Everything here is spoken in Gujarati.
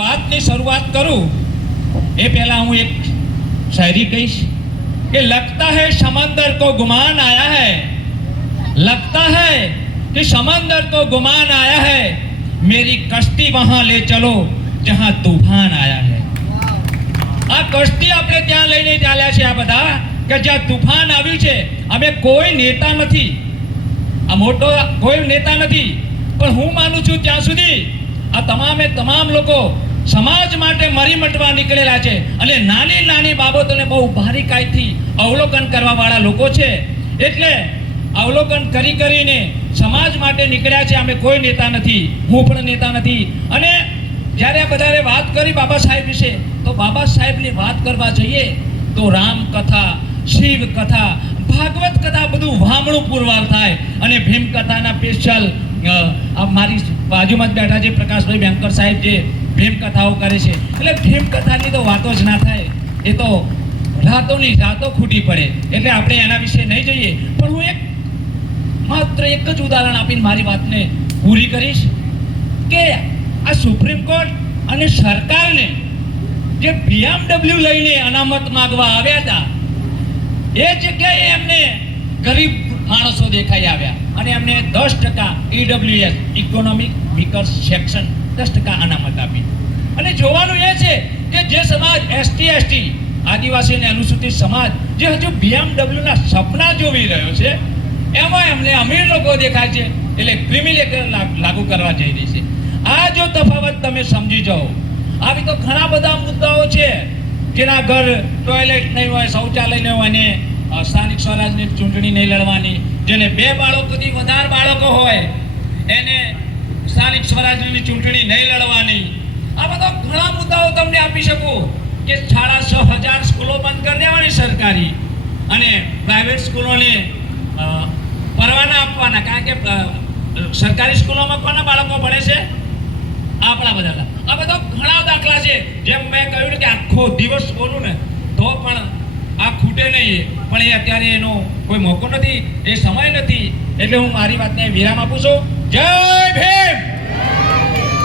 बातની શરૂઆત કરું એ પહેલા હું એક શાયરી કહીશ कि लगता है समंदर को गुमान आया है, लगता है कि समंदर को गुमान आया है, मेरी कश्ती वहां ले चलो जहां तूफान आया है। આ કશ્તી આપણે ત્યાં લઈને ચાલ્યા છે આ બધા કે જ્યાં તૂફાન આવ્યું છે। અમે કોઈ નેતા નથી, આ મોટો કોઈ નેતા નથી, પણ હું માનું છું ત્યાં સુધી આ તમામ લોકો સમાજ માટે મરી મટવા નીકળેલા છે અને નાની નાની બાબતોને બહુ બારીકાઈથી અવલોકન કરવાવાળા લોકો છે। એટલે અવલોકન કરીને સમાજ માટે નીકળ્યા છે। અમે કોઈ નેતા નથી, હું પણ નેતા નથી। અને જ્યારે આ બધાએ વાત કરી બાબા સાહેબ વિશે, તો બાબા સાહેબની વાત કરવા જઈએ તો રામ કથા, શિવ કથા, ભાગવત કથા બધું વામણું પુરવાર થાય અને ભીમ કથાના સ્પેશિયલ મારી બાજુમાં જ બેઠા છે પ્રકાશભાઈ બેંકર સાહેબ જે ભીમ કથાઓ કરે છે, એટલે ભીમ કથાની તો વાતો જ ના થાય, એ તો રાતોની રાતો ખૂટી પડે। એટલે આપણે એના વિશે નહીં જઈએ, પણ હું માત્ર એક જ ઉદાહરણ આપીને મારી વાતને પૂરી કરીશ કે આ સુપ્રીમ કોર્ટ અને સરકારને જે BMW લઈને અનામત માંગવા આવ્યા હતા, એ જગ્યાએ એમને ગરીબ માણસો દેખાઈ આવ્યા અને એમને 10% EWS ઇકોનોમિક વીકર સેક્શન 10% અનામત આપી। અને જોવાનું એ છે કે જે સમાજ ST આદિવાસી અને અનુસૂચિત સમાજ જે હજુ BMW ના સપના જોઈ રહ્યો છે, એમાં એમને અમીર લોકો દેખાય છે, એટલે ક્રિમિનલ લાગુ કરવા જઈ રહી છે। આ જો તફાવત તમે સમજી જાઓ, આવી તો ઘણા બધા મુદ્દાઓ છે જેના ઘર ટોયલેટ નહીં હોય, શૌચાલય નહીં હોય અને સ્થાનિક સ્વરાજની ચૂંટણી નહીં લડવાની, જેને 2 બાળકોથી વધારે બાળકો હોય એને સ્થાનિક સ્વરાજની ચૂંટણી નહીં લડવાની। આ બધા ઘણા મુદ્દાઓ તમને આપી શકું કે 6,500 સ્કૂલો બંધ કરી દેવાની સરકારી, અને પ્રાઇવેટ સ્કૂલોને પરવાના આપવાના, કારણ કે સરકારી સ્કૂલોમાં કોના બાળકો ભણે છે? આપણા બધા। આ બધા ઘણા દાખલા છે। જેમ મેં કહ્યું કે આખો દિવસ બોલું ને તો પણ આ ખૂટે નહીં, પણ એ અત્યારે એનો કોઈ મોકો નથી, એ સમય નથી, એટલે હું મારી વાતને વિરામ આપું છું। જય ભીમ।